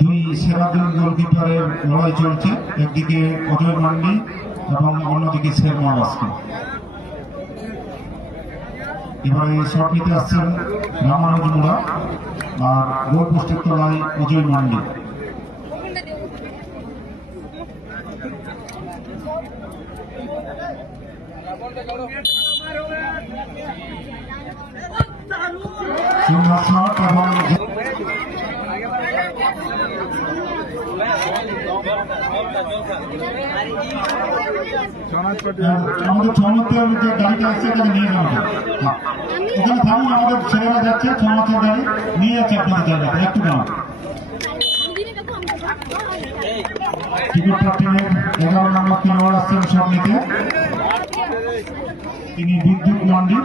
দুই সেরা দুই গোলকিপারের লড়াই চলছে, একদিকে অজয় মান্ডি এবং অন্যদিকে শেরমান আসকে। এবারে শট নিতে আসছেন রামানুজ মুড়া আর গোল পোস্টের তলায় অজয় মান্ডি। সুন্দর শট এবং আমাদের ছমাত্রের যে গাড়িটা আছে এখানে নিয়ে যাওয়া যায়, ওখানে থাকুন, আমাদের ছেলেরা যাচ্ছে ছমাত্রের গাড়ি নিয়ে যাচ্ছে আপনাদের জায়গাতে, একটু দাম। টিকিট টিমের 11 নম্বর খেলোয়াড় আসছেন সব নিতে, তিনি বিদ্যুৎ মান্ডি।